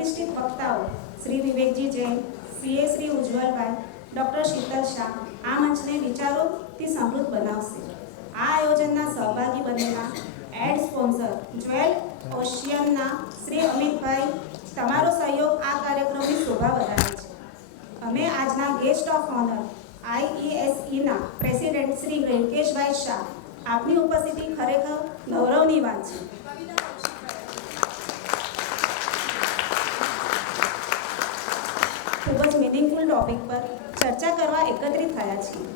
પ્રતિષ્ઠિત વક્તાઓ Shri Vivekji Jain, CA Shri Ujjwalbhai, doctor Sheetal Shah આ મંચને વિચારોથી સમૃદ્ધ બનાવશે. આ આયોજનના સહભાગી બનેલા એડ સ્પોન્સર જ્વેલ ઓશિયનના શ્રી અમિતભાઈ, તમારો સહયોગ આ કાર્યક્રમની શોભા વધારે છે. અમે આજના ગેસ્ટ ઓફ ઓનર IESEના પ્રેસિડેન્ટ શ્રી વેંકટેશભાઈ શાહ, આપની ઉપસ્થિતિ ખરેખર ગૌરવની વાત છે. ખૂબ જ મિનિંગફુલ ટોપિક પર ચર્ચા કરવા એકત્રિત થયા છીએ.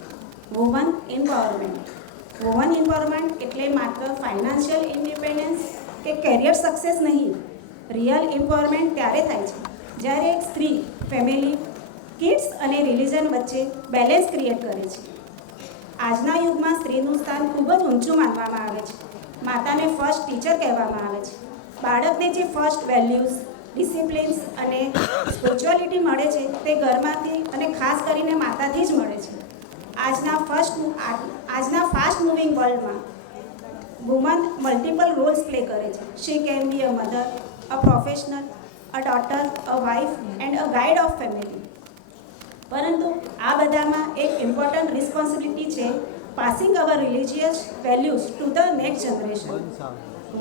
Woman empowerment. વુમન એમ્પાવરમેન્ટ એટલે માત્ર ફાઇનાન્શિયલ ઇન્ડિપેન્ડન્સ કે કેરિયર સક્સેસ નહીં. રિયલ એમ્પાવરમેન્ટ ત્યારે થાય છે જ્યારે એક સ્ત્રી ફેમિલી, કિડ્સ અને રિલિજન વચ્ચે બેલેન્સ ક્રિએટ કરે છે. આજના યુગમાં સ્ત્રીનું સ્થાન ખૂબ જ ઊંચું માનવામાં આવે છે. માતાને ફર્સ્ટ ટીચર કહેવામાં આવે છે. બાળકને જે ફર્સ્ટ વેલ્યુઝ, ડિસિપ્લિન્સ અને સ્પિરિચ્યુઆલિટી મળે છે તે ઘરમાંથી અને ખાસ કરીને માતાથી જ મળે છે. આજના ફાસ્ટ મૂવિંગ વર્લ્ડમાં વુમન મલ્ટિપલ રોલ્સ પ્લે કરે છે. She can be a mother, a professional, a daughter, a wife and a guide of family. પરંતુ આ બધામાં એક ઇમ્પોર્ટન્ટ રિસ્પોન્સિબિલિટી છે, passing our religious values to the next generation.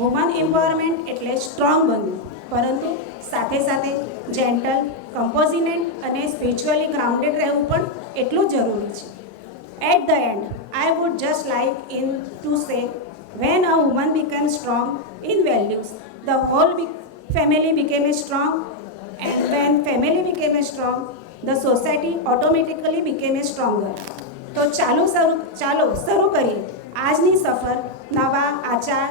Woman empowerment એટલે strong બનવું, પરંતુ સાથે સાથે જેન્ટલ, કમ્પોઝિનેટ અને સ્પિરિચ્યુઅલી ગ્રાઉન્ડેડ રહેવું પણ એટલું જ જરૂરી છે. At the end, I would just like to say, when a woman became strong in values, the whole family became strong, and when family became strong, the society automatically became stronger. તો ચાલો શરૂ કરીએ આજની સફર નવા આચાર,